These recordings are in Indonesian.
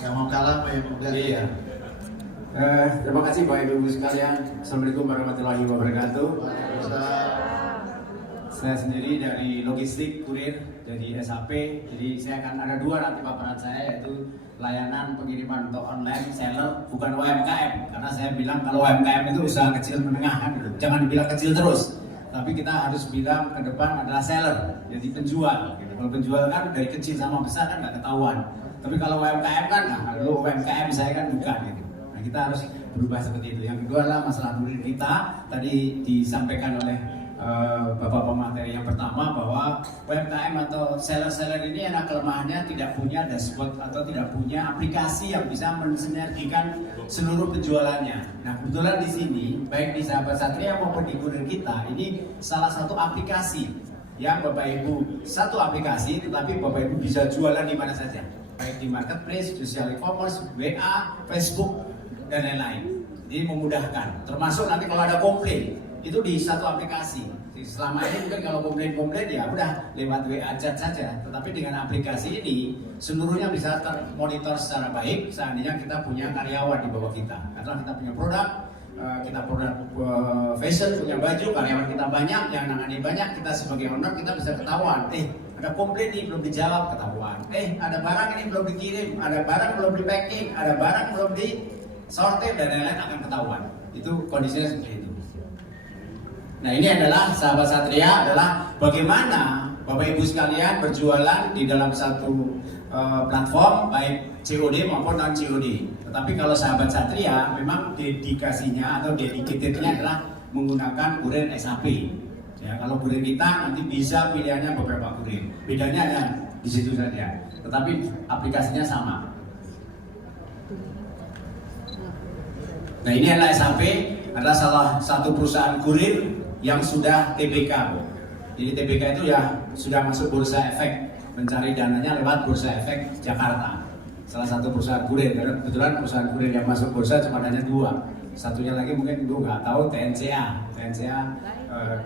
Nggak mau kalah, Pak Muda. Iya. Terima kasih Bapak Ibu sekalian. Assalamualaikum warahmatullahi wabarakatuh. Saya sendiri dari logistik kurir, jadi SAP. Jadi saya akan ada dua nanti paparan saya, yaitu layanan pengiriman untuk online seller, bukan UMKM. Karena saya bilang kalau UMKM itu usaha kecil menengah kan gitu. Jangan dibilang kecil terus. Tapi kita harus bilang ke depan adalah seller, jadi penjual. Gitu. Kalau penjual kan dari kecil sama besar kan nggak ketahuan. Tapi kalau UMKM kan, nah lu UMKM saya kan bukan gitu. Nah kita harus berubah seperti itu. Yang kedua adalah masalah kurir kita. Tadi disampaikan oleh Bapak pemateri yang pertama bahwa UMKM atau seller-seller ini ada kelemahannya tidak punya dashboard atau tidak punya aplikasi yang bisa mensinergikan seluruh penjualannya. Nah kebetulan di sini baik di Sahabat Satria maupun di kurir kita ini salah satu aplikasi yang Bapak Ibu satu aplikasi tetapi Bapak Ibu bisa jualan di mana saja, baik di marketplace, social e-commerce, WA, Facebook dan lain-lain. Jadi memudahkan. Termasuk nanti kalau ada komplain itu di satu aplikasi. Selama ini mungkin kalau komplain ya udah lewat WA chat saja. Tetapi dengan aplikasi ini seluruhnya bisa termonitor secara baik. Seandainya kita punya karyawan di bawah kita, karena kita punya produk, kita produk fashion, punya baju, karyawan kita banyak, yang nangani banyak, kita sebagai owner kita bisa ketahuan. Ada komplain nih belum dijawab, ketahuan. Ada barang ini belum dikirim, ada barang belum di packing, ada barang belum di sortir dan lain-lain akan ketahuan. Itu kondisinya seperti itu. Nah ini adalah Sahabat Satria adalah bagaimana Bapak Ibu sekalian berjualan di dalam satu platform baik COD maupun non COD. Tetapi kalau Sahabat Satria memang dedikasinya atau dedicatednya adalah menggunakan kurir SAP. Ya, kalau kurir kita nanti bisa pilihannya beberapa kurir. Bedanya ada di situ saja. Tetapi aplikasinya sama. Nah ini adalah SAP, adalah salah satu perusahaan kurir yang sudah TBK. Jadi TBK itu ya sudah masuk Bursa Efek, mencari dananya lewat Bursa Efek Jakarta. Salah satu perusahaan kurir, karena kebetulan perusahaan kurir yang masuk bursa cuma hanya dua. Satunya lagi mungkin gue nggak tahu, TNCA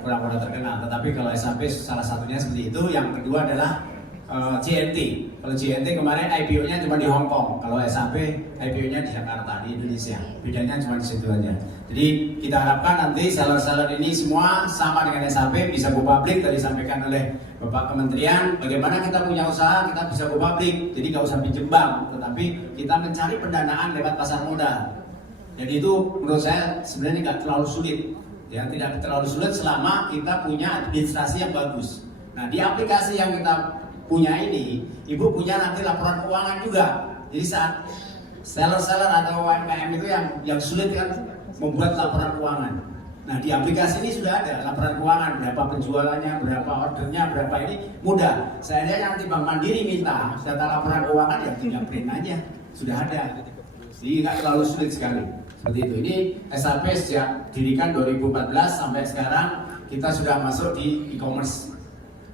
kurang terkenal. Tetapi kalau SAP salah satunya seperti itu. Yang kedua adalah JNT. Kalau JNT kemarin IPO-nya cuma di Hong Kong. Kalau SAP IPO-nya di Jakarta, di Indonesia. Bedanya cuma di situ aja. Jadi kita harapkan nanti seller-seller ini semua sama dengan SAP bisa go public. Tadi disampaikan oleh Bapak Kementerian, bagaimana kita punya usaha kita bisa go public. Jadi nggak usah pinjem bank, tetapi kita mencari pendanaan lewat pasar modal. Jadi itu menurut saya sebenarnya nggak terlalu sulit. Ya, tidak terlalu sulit selama kita punya administrasi yang bagus. Nah di aplikasi yang kita punya ini, Ibu punya nanti laporan keuangan juga. Jadi saat seller-seller atau UMKM itu yang sulit kan membuat laporan keuangan. Nah di aplikasi ini sudah ada laporan keuangan, berapa penjualannya, berapa ordernya, berapa ini mudah. Saya nanti Bank Mandiri minta data laporan keuangan ya tinggal print aja, sudah ada. Jadi nggak terlalu sulit sekali. Seperti itu. Ini SAP sejak dirikan 2014 sampai sekarang kita sudah masuk di e-commerce,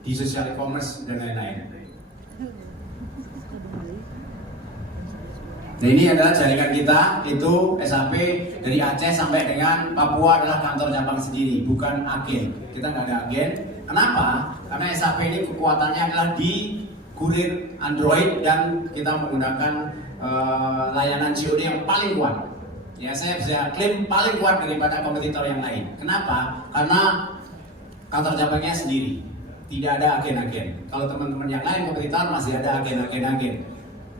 di social e-commerce dan lain-lain. Nah ini adalah jaringan kita, itu SAP dari Aceh sampai dengan Papua adalah kantor cabang sendiri, bukan agen. Kita nggak ada agen. Kenapa? Karena SAP ini kekuatannya adalah di kurir Android dan kita menggunakan layanan COD yang paling kuat. Ya saya bisa klaim paling kuat daripada kompetitor yang lain. Kenapa? Karena kantor cabangnya sendiri, tidak ada agen-agen. Kalau teman-teman yang lain kompetitor masih ada agen-agen.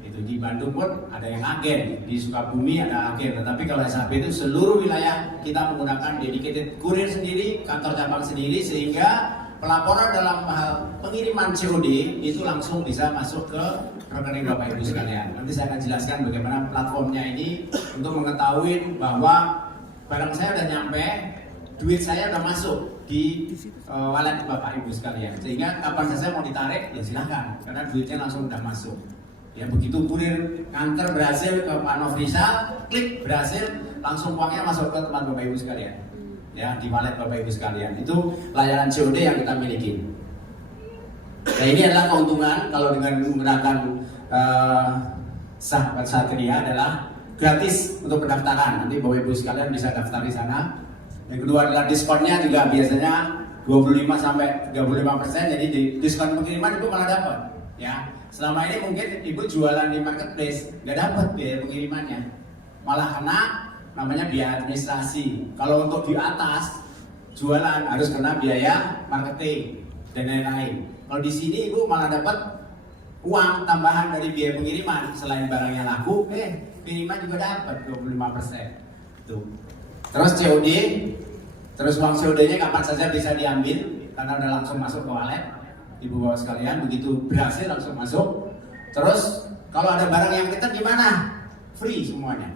Itu di Bandung pun ada yang agen, di Sukabumi ada agen. Tetapi kalau SAP itu seluruh wilayah kita menggunakan dedicated kurir sendiri, kantor cabang sendiri, sehingga pelaporan dalam hal pengiriman COD itu langsung bisa masuk ke rekening Bapak Ibu sekalian. Nanti saya akan jelaskan bagaimana platformnya ini untuk mengetahui bahwa barang saya udah nyampe, duit saya udah masuk di wallet Bapak Ibu sekalian. Sehingga kapan saya mau ditarik ya silahkan, karena duitnya langsung udah masuk. Ya begitu kurir nganter berhasil ke Pak Nofrizal, klik berhasil, langsung uangnya masuk ke tempat Bapak Ibu sekalian. Ya di wallet Bapak Ibu sekalian. Itu layanan COD yang kita miliki. Nah ini adalah keuntungan kalau dengan menggunakan Sahabat Satria adalah gratis untuk pendaftaran. Nanti Bapak Ibu sekalian bisa daftar di sana. Yang kedua adalah diskonnya juga biasanya 25 sampai 35%. Jadi di diskon pengiriman itu malah dapat. Ya selama ini mungkin ibu jualan di marketplace nggak dapat biaya pengirimannya, malah kena namanya biaya administrasi. Kalau untuk di atas jualan harus kena biaya marketing dan lain-lain. Kalau di sini ibu malah dapat uang tambahan dari biaya pengiriman, selain barangnya laku, pengiriman juga dapat 25%. Tuh. Terus COD, terus uang COD-nya kapan saja bisa diambil karena udah langsung masuk ke wallet. Ibu bapak sekalian, begitu berhasil langsung masuk. Terus kalau ada barang yang return gimana? Free semuanya.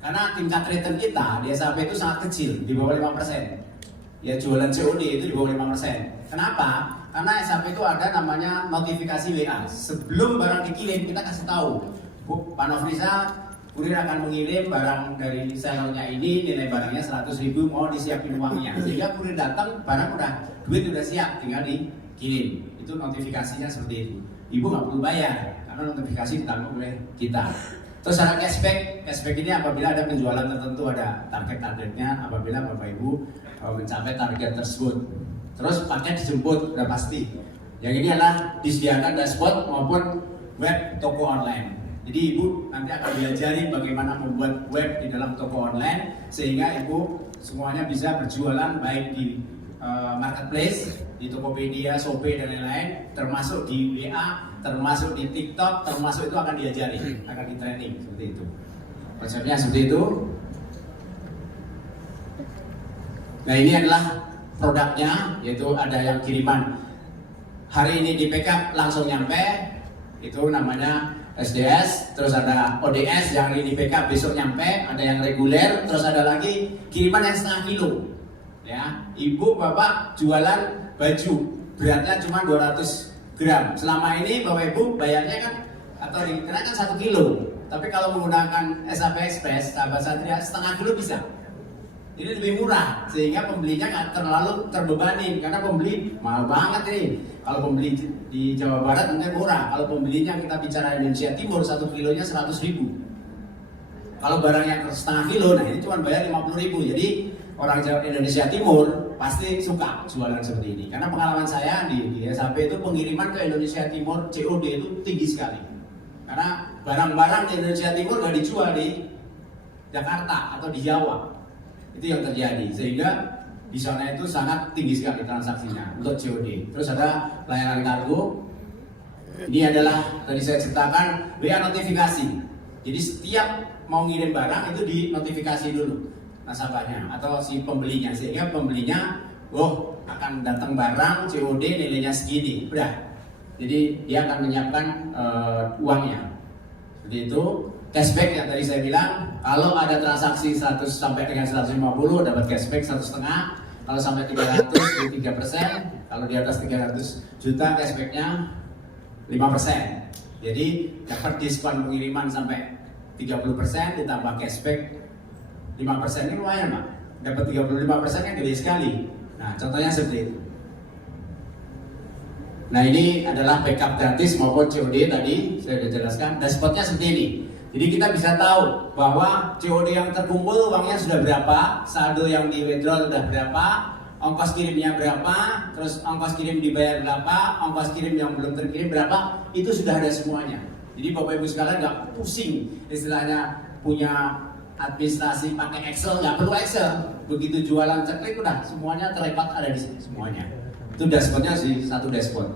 Karena tingkat return kita di SAP itu sangat kecil, di bawah 5%. Ya jualan COD itu di bawah 5%. Kenapa? Karena SAP itu ada namanya notifikasi WA. Sebelum barang dikirim kita kasih tahu, Bu, Pak Nofriza, kurir akan mengirim barang dari sellernya ini, nilai barangnya 100.000, mau disiapin uangnya. Sehingga kurir datang, barang udah, duit udah siap, tinggal dikirim. Itu notifikasinya seperti itu. Ibu nggak perlu bayar, karena notifikasi ditanggung oleh kita. Terus ada cashback. Cashback ini apabila ada penjualan tertentu, ada target-targetnya, apabila Bapak Ibu mencapai target tersebut. Terus paket dijemput, udah pasti. Yang ini adalah disediakan dashboard maupun web toko online. Jadi ibu nanti akan diajari bagaimana membuat web di dalam toko online, sehingga ibu semuanya bisa berjualan baik di marketplace, di Tokopedia, Shopee dan lain-lain, termasuk di WA, termasuk di TikTok, termasuk itu akan diajari, akan di training seperti itu. Konsepnya seperti itu. Nah ini adalah produknya, yaitu ada yang kiriman hari ini di pick-up langsung nyampe, itu namanya SDS. Terus ada ODS yang ini di pick-up besok nyampe, ada yang reguler, terus ada lagi kiriman yang setengah kilo. Ya, ibu bapak jualan baju beratnya cuma 200 gram. Selama ini bapak ibu bayarnya kan atau dikenakan 1 kilo. Tapi kalau menggunakan SAP Express, sahabat Satria, setengah kilo bisa. Ini lebih murah, sehingga pembelinya nggak terlalu terbebani, karena pembeli mahal banget ini. Kalau pembeli di Jawa Barat mungkin murah, kalau pembelinya kita bicara Indonesia Timur, 1 kilonya 100.000. Kalau barang yang setengah kilo, nah ini cuma bayar 50.000. Jadi orang Jawa Indonesia Timur pasti suka jualan seperti ini. Karena pengalaman saya di SAP itu pengiriman ke Indonesia Timur COD itu tinggi sekali. Karena barang-barang di Indonesia Timur nggak dijual di Jakarta atau di Jawa. Itu yang terjadi, sehingga di sana itu sangat tinggi sekali transaksinya untuk COD. Terus ada layanan kargo. Ini adalah tadi saya ceritakan WA notifikasi. Jadi setiap mau ngirim barang itu di notifikasi dulu nasabahnya atau si pembelinya, sehingga pembelinya, akan datang barang COD nilainya segini, udah. Jadi dia akan menyiapkan uangnya. Seperti itu. Cashback yang tadi saya bilang, kalau ada transaksi 100 sampai dengan 150 dapat cashback 1,5, kalau sampai 300 di 3%, kalau di atas 300 juta cashbacknya 5%. Jadi dapat diskon pengiriman sampai 30% ditambah cashback 5%, ini lumayan Pak. Dapat 35% kan gede sekali. Nah contohnya seperti itu. Nah ini adalah backup gratis maupun COD tadi saya sudah jelaskan. Dashboardnya seperti ini. Jadi kita bisa tahu bahwa COD yang terkumpul uangnya sudah berapa, saldo yang di withdraw sudah berapa, ongkos kirimnya berapa, terus ongkos kirim dibayar berapa, ongkos kirim yang belum terkirim berapa, itu sudah ada semuanya. Jadi Bapak Ibu sekalian nggak pusing istilahnya punya administrasi pakai Excel, nggak perlu Excel. Begitu jualan ceklik udah semuanya terlibat ada di sini semuanya. Itu dashboardnya sih, satu dashboard.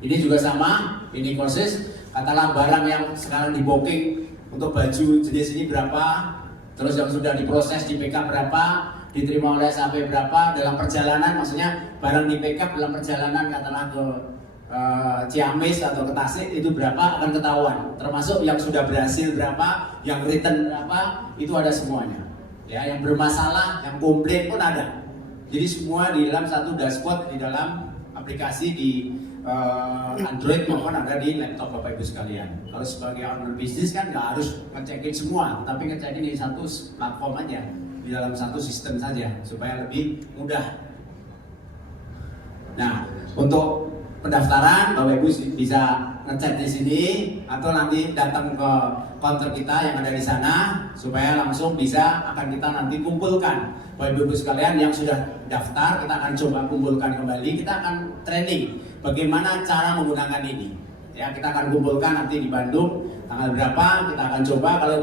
Ini juga sama, ini proses. Katakanlah barang yang sekarang di booking untuk baju jenis ini berapa, terus yang sudah diproses di PK berapa, diterima oleh SAP berapa, dalam perjalanan, maksudnya barang di PK dalam perjalanan katakanlah ke Ciamis atau ke Tasik itu berapa akan ketahuan, termasuk yang sudah berhasil berapa, yang return berapa, itu ada semuanya. Ya, yang bermasalah, yang komplain pun ada. Jadi semua di dalam satu dashboard di dalam aplikasi di Android maupun ada di laptop Bapak Ibu sekalian. Kalau sebagai owner bisnis kan nggak harus ngecekin semua, tapi ngecekin di satu platform aja, di dalam satu sistem saja supaya lebih mudah. Nah, untuk pendaftaran Bapak Ibu bisa ngecek di sini atau nanti datang ke counter kita yang ada di sana supaya langsung bisa akan kita nanti kumpulkan. Bapak Ibu sekalian yang sudah daftar kita akan coba kumpulkan kembali, kita akan training bagaimana cara menggunakan ini. Ya, kita akan kumpulkan nanti di Bandung tanggal berapa, kita akan coba. Kalau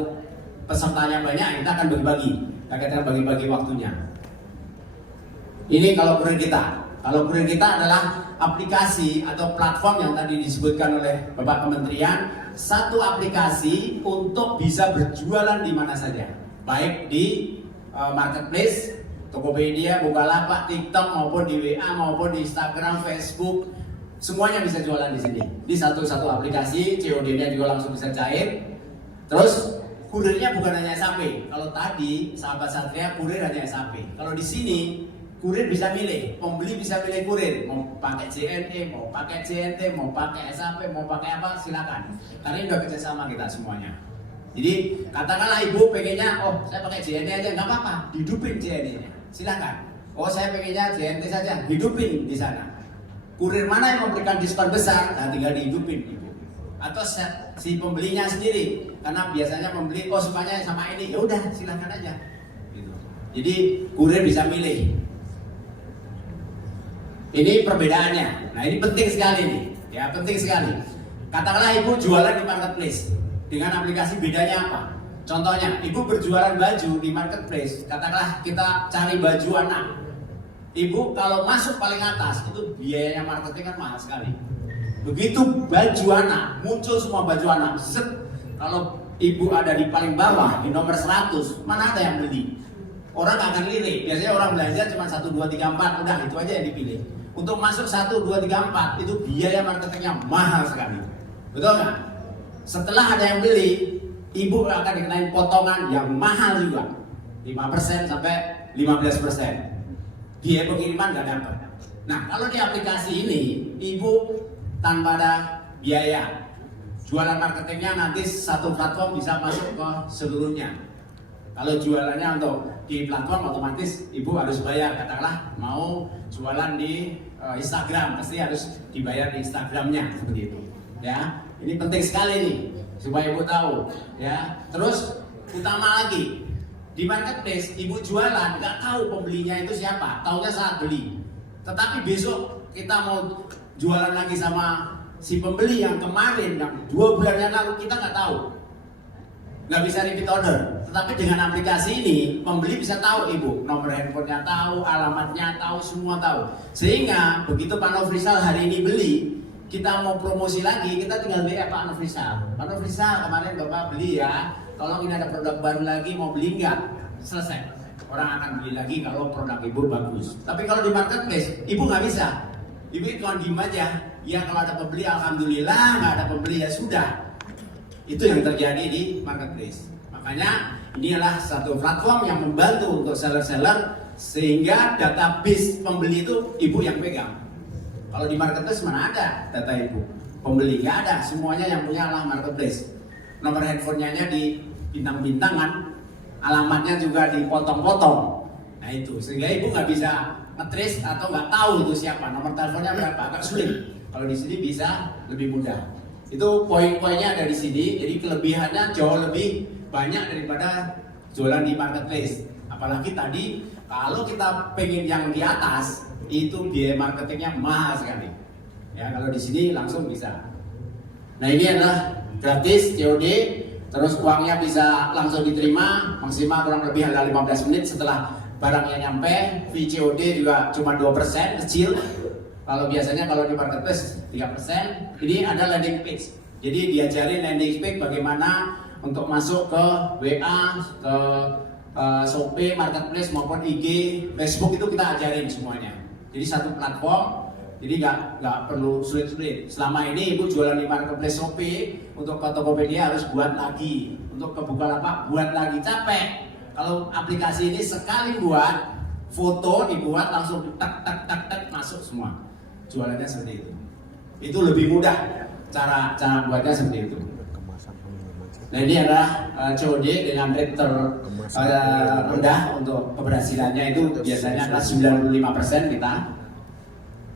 pesertanya banyak, kita akan bagi-bagi. Kita akan bagi-bagi waktunya. Ini kalau kurir kita. Kalau kurir kita adalah aplikasi atau platform yang tadi disebutkan oleh Bapak Kementerian, satu aplikasi untuk bisa berjualan di mana saja, baik di marketplace, Tokopedia, Bukalapak, TikTok maupun di WA maupun di Instagram, Facebook, semuanya bisa jualan di sini. Di satu aplikasi, COD-nya juga langsung bisa cair. Terus kurirnya bukan hanya SAP. Kalau tadi sahabat Satria kurir hanya SAP. Kalau di sini kurir bisa milih, pembeli bisa milih kurir, mau pakai JNE, mau pakai JNT, mau pakai SAP, mau pakai apa, silakan. Karena ini udah kerjasama kita semuanya. Jadi katakanlah ibu pengennya, oh saya pakai JNE aja, nggak apa-apa, hidupin JNE-nya, silakan. Oh saya pengennya JNT saja, hidupin di sana. Kurir mana yang memberikan diskon besar, nah tinggal dihidupin ibu. Atau si pembelinya sendiri, karena biasanya pembeli, oh sukanya sama ini, ya udah silakan aja. Gitu. Jadi kurir bisa milih. Ini perbedaannya. Nah ini penting sekali nih, ya penting sekali. Katakanlah ibu jualan di marketplace dengan aplikasi, bedanya apa? Contohnya, ibu berjualan baju di marketplace. Katakanlah kita cari baju anak. Ibu kalau masuk paling atas itu biayanya marketing kan mahal sekali. Begitu baju anak muncul semua baju anak, set. Kalau ibu ada di paling bawah di nomor 100, mana ada yang beli? Orang akan lirik. Biasanya orang belanja cuma 1, 2, 3, 4, udah itu aja yang dipilih. Untuk masuk 1, 2, 3, 4 itu biaya marketingnya mahal sekali. Betul nggak? Setelah ada yang beli, ibu akan dikenain potongan yang mahal juga, 5% sampai 15%. Biaya pengiriman nggak dapat. Nah kalau di aplikasi ini, ibu tanpa ada biaya, jualan marketingnya nanti satu platform bisa masuk ke seluruhnya. Kalau jualannya untuk di platform otomatis ibu harus bayar. Katakanlah mau jualan di Instagram, pasti harus dibayar di Instagramnya seperti itu. Ya, ini penting sekali nih supaya ibu tahu. Ya, terus utama lagi di marketplace ibu jualan nggak tahu pembelinya itu siapa, taunya saat beli. Tetapi besok kita mau jualan lagi sama si pembeli yang kemarin, yang 2 bulan yang lalu, kita nggak tahu. Nggak bisa repeat order. Tetapi dengan aplikasi ini, pembeli bisa tahu ibu, nomor handphonenya tahu, alamatnya tahu, semua tahu. Sehingga begitu Pak Nofrisal hari ini beli, kita mau promosi lagi, kita tinggal WA Pak Nofrisal. Pak Nofrisal kemarin Bapak beli ya, tolong ini ada produk baru lagi, mau beli nggak? Selesai. Orang akan beli lagi kalau produk ibu bagus. Tapi kalau di marketplace, ibu nggak bisa. Ibu cuma diem aja. Ya kalau ada pembeli, alhamdulillah. Nggak ada pembeli ya sudah. Itu yang terjadi di marketplace. Makanya ini adalah satu platform yang membantu untuk seller-seller sehingga database pembeli itu ibu yang pegang. Kalau di marketplace mana ada data ibu? Pembeli nggak ada, semuanya yang punya adalah marketplace. Nomor handphonenya di bintang-bintangan, alamatnya juga dipotong-potong. Nah itu, sehingga ibu nggak bisa nge-trace atau nggak tahu itu siapa, nomor teleponnya berapa, agak sulit. Kalau di sini bisa lebih mudah. Itu poin-poinnya ada di sini, jadi kelebihannya jauh lebih banyak daripada jualan di marketplace. Apalagi tadi kalau kita pengen yang di atas, itu biaya marketingnya mahal sekali. Ya kalau di sini langsung bisa. Nah ini adalah gratis COD, terus uangnya bisa langsung diterima, maksimal kurang lebih ada 15 menit setelah barangnya nyampe. Fee COD juga cuma 2%, kecil. Kalau biasanya kalau di marketplace 3%. Ini ada landing page. Jadi diajarin landing page bagaimana untuk masuk ke WA, ke Shopee, marketplace maupun IG, Facebook itu kita ajarin semuanya. Jadi satu platform, jadi nggak perlu sulit-sulit. Selama ini ibu jualan di marketplace Shopee, untuk ke Tokopedia harus buat lagi, untuk ke Bukalapak buat lagi, capek. Kalau aplikasi ini sekali buat, foto dibuat langsung tak masuk semua. Jualannya seperti itu. Itu lebih mudah cara buatnya seperti itu. Nah ini adalah COD dengan rate rendah untuk keberhasilannya itu biasanya adalah 95% kita.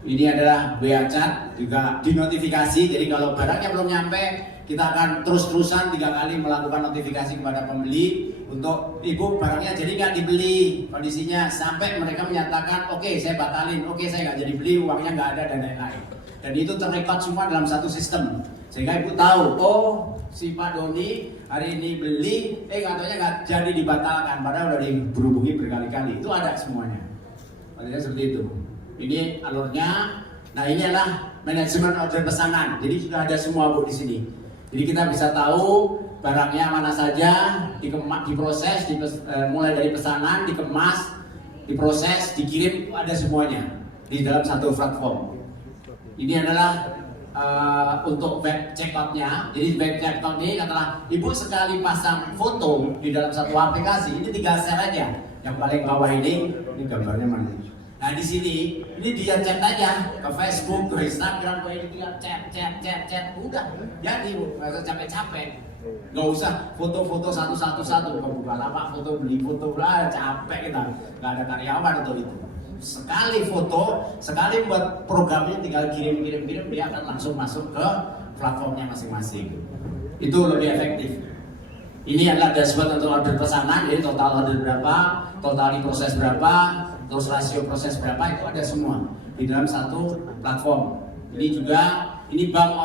Ini adalah WA chat juga dinotifikasi. Jadi kalau barangnya belum nyampe, kita akan terus-terusan 3 kali melakukan notifikasi kepada pembeli untuk ibu barangnya jadi nggak dibeli kondisinya sampai mereka menyatakan oke, saya batalin, oke saya nggak jadi beli, uangnya nggak ada dan lain-lain. Dan itu terrekod semua dalam satu sistem Sehingga ibu tahu, oh si Pak Doni hari ini beli, katanya nggak jadi dibatalkan, padahal udah berhubungi berkali-kali. Itu ada semuanya. Maksudnya seperti itu. Ini alurnya. Nah ini adalah manajemen order pesanan. Jadi sudah ada semua Bu di sini. Jadi kita bisa tahu barangnya mana saja, diproses, mulai dari pesanan, dikemas, diproses, dikirim, ada semuanya di dalam satu platform. Ini adalah untuk web checkout-nya. Jadi web checkout ini katakanlah ibu sekali pasang foto di dalam satu aplikasi, ini tinggal share aja. Yang paling bawah ini gambarnya mana? Nah di sini ini dia chat aja ke Facebook, ke Instagram, ke ini tinggal chat, udah jadi bu, nggak usah capek-capek, nggak usah foto-foto satu-satu ke Bukalapak, foto beli foto capek kita, nggak ada karyawan untuk itu. Sekali foto, sekali buat programnya tinggal kirim, dia akan langsung masuk ke platformnya masing-masing. Itu lebih efektif. Ini adalah dashboard untuk order pesanan, jadi total order berapa, total proses berapa, terus rasio proses berapa, itu ada semua di dalam satu platform. Ini juga, ini bump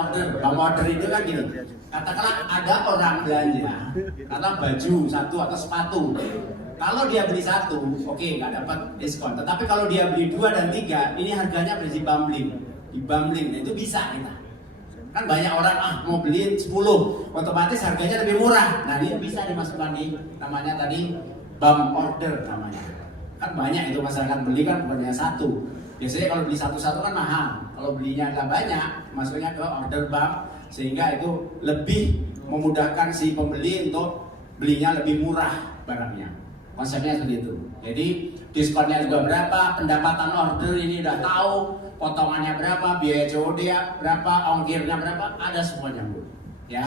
order itu kan gini. Katakanlah ada orang belanja, kata baju satu atau sepatu. Kalau dia beli satu, oke, nggak dapat diskon. Tetapi kalau dia beli 2 dan 3, ini harganya berisi bundling. Di bundling, itu bisa kita. Kan banyak orang mau beli 10, otomatis harganya lebih murah. Nah ini bisa dimasukkan di namanya tadi bump order namanya. Kan banyak itu masyarakat beli kan bukannya satu. Biasanya kalau beli satu-satu kan mahal. Kalau belinya nggak banyak, masuknya ke order bump, sehingga itu lebih memudahkan si pembeli untuk belinya lebih murah barangnya. Konsepnya seperti itu. Jadi diskonnya juga berapa, pendapatan order ini udah tahu, potongannya berapa, biaya COD berapa, ongkirnya berapa, ada semuanya Bu. Ya.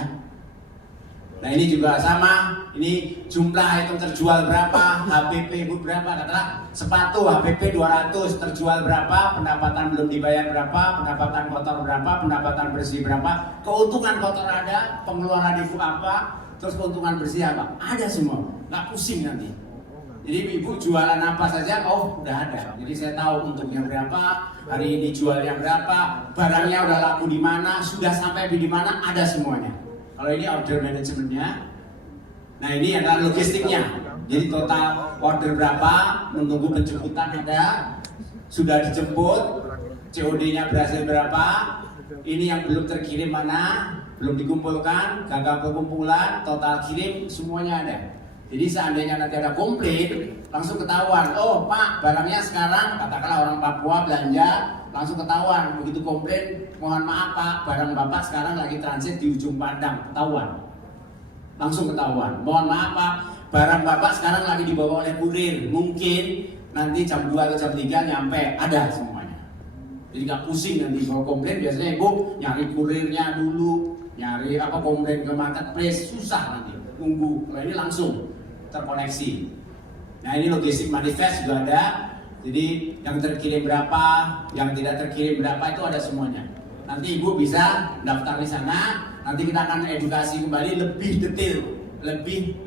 Nah ini juga sama, ini jumlah item terjual berapa, HPP Bu berapa, katakanlah sepatu HPP 200 terjual berapa, pendapatan belum dibayar berapa, pendapatan kotor berapa, pendapatan bersih berapa, keuntungan kotor ada, pengeluaran ibu apa, terus keuntungan bersih apa, ada semua, nggak pusing nanti. Jadi ibu jualan apa saja, oh udah ada. Jadi saya tahu untungnya berapa, hari ini jualnya berapa, barangnya udah laku di mana, sudah sampai di mana, ada semuanya. Kalau ini order manajemennya. Nah ini adalah logistiknya. Jadi total order berapa, menunggu penjemputan ada, sudah dijemput, COD-nya berhasil berapa, ini yang belum terkirim mana, belum dikumpulkan, gagal pengumpulan, total kirim, semuanya ada. Jadi seandainya nanti ada komplain, langsung ketahuan. Oh Pak, barangnya sekarang, katakanlah orang Papua belanja, langsung ketahuan. Begitu komplain, mohon maaf Pak, barang Bapak sekarang lagi transit di ujung Padang, ketahuan. Langsung ketahuan. Mohon maaf Pak, barang Bapak sekarang lagi dibawa oleh kurir. Mungkin nanti jam 2 atau jam 3 nyampe, ada semuanya. Jadi gak pusing nanti kalau komplain, biasanya Ibu nyari kurirnya dulu, nyari komplain ke marketplace, susah nanti. Tunggu, kalau ini langsung terkoneksi. Nah ini logistik manifest juga ada. Jadi yang terkirim berapa, yang tidak terkirim berapa itu ada semuanya. Nanti Ibu bisa daftar di sana. Nanti kita akan edukasi kembali lebih detail, lebih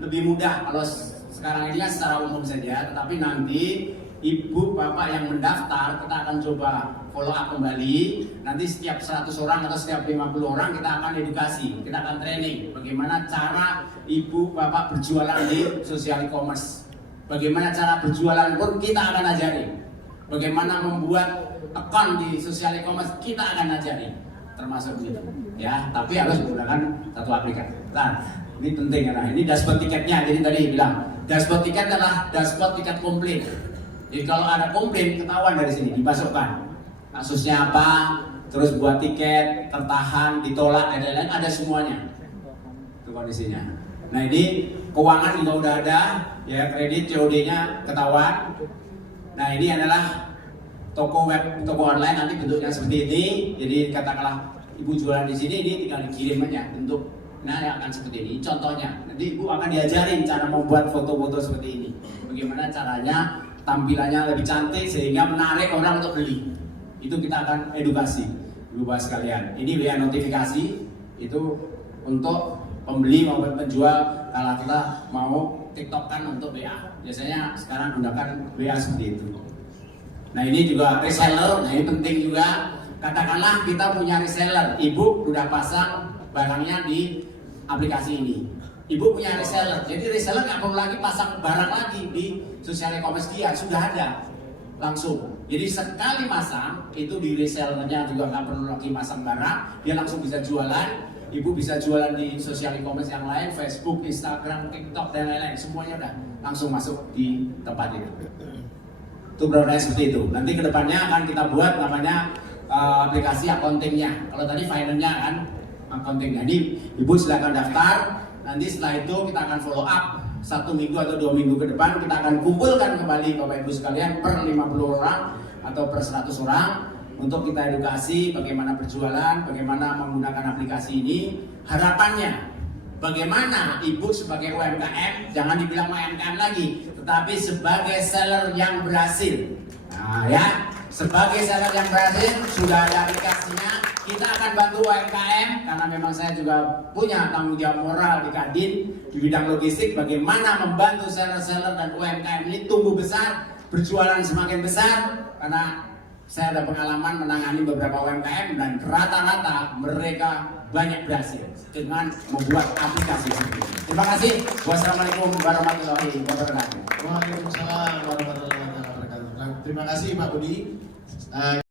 lebih mudah. Kalau sekarang ini kan secara umum saja, tetapi nanti Ibu Bapak yang mendaftar kita akan coba follow up kembali. Nanti setiap 100 orang atau setiap 50 orang kita akan edukasi, kita akan training bagaimana cara Ibu Bapak berjualan di social e-commerce. Bagaimana cara berjualan pun kita akan ajari. Bagaimana membuat account di social e-commerce kita akan ajari. Termasuk itu. Ya, tapi harus menggunakan satu aplikasi. Nah, ini penting ya. Ini dashboard tiketnya. Jadi tadi bilang, dashboard tiket adalah dashboard tiket komplit. Jadi kalau ada komplain ketahuan dari sini, dimasukkan kasusnya apa, terus buat tiket, tertahan, ditolak, dan lain-lain, ada semuanya. Itu kondisinya. Nah ini keuangan juga udah ada, ya kredit COD-nya ketahuan. Nah ini adalah toko web, toko online nanti bentuknya seperti ini. Jadi katakanlah Ibu jualan di sini, ini tinggal dikirim aja bentuk. Nah akan seperti ini. Contohnya, nanti Ibu akan diajarin cara membuat foto-foto seperti ini. Bagaimana caranya tampilannya lebih cantik sehingga menarik orang untuk beli. Itu kita akan edukasi Ibu Bapak sekalian. Ini WA notifikasi itu untuk pembeli maupun penjual kalau kita mau TikTok-kan untuk WA. Biasanya sekarang gunakan WA seperti itu. Nah ini juga reseller, nah ini penting juga. Katakanlah kita punya reseller, ibu sudah pasang barangnya di aplikasi ini. Ibu punya reseller, jadi reseller nggak perlu lagi pasang barang lagi di sosial e-commerce dia, sudah ada langsung. Jadi sekali masang itu di resellernya juga nggak perlu lagi masang barang, dia langsung bisa jualan. Ibu bisa jualan di sosial e-commerce yang lain, Facebook, Instagram, TikTok dan lain-lain, semuanya udah langsung masuk di tempat itu. Itu produknya seperti itu. Nanti kedepannya akan kita buat namanya aplikasi accounting-nya. Kalau tadi finance-nya kan accounting-nya. Jadi ibu silakan daftar. Nanti setelah itu kita akan follow up 1 minggu atau 2 minggu ke depan. Kita akan kumpulkan kembali Bapak Ibu sekalian per 50 orang atau per 100 orang untuk kita edukasi bagaimana berjualan, bagaimana menggunakan aplikasi ini. Harapannya bagaimana ibu sebagai UMKM, jangan dibilang UMKM lagi, tetapi sebagai seller yang berhasil. Nah ya, sebagai seller yang berhasil, sudah ada aplikasinya. Kita akan bantu UMKM, karena memang saya juga punya tanggung jawab moral di Kadin, di bidang logistik, bagaimana membantu seller-seller dan UMKM ini tumbuh besar, berjualan semakin besar, karena saya ada pengalaman menangani beberapa UMKM dan rata-rata mereka banyak berhasil dengan membuat aplikasi seperti ini. Terima kasih. Wassalamualaikum warahmatullahi wabarakatuh. Waalaikumsalam warahmatullahi wabarakatuh. Terima kasih Pak Budi.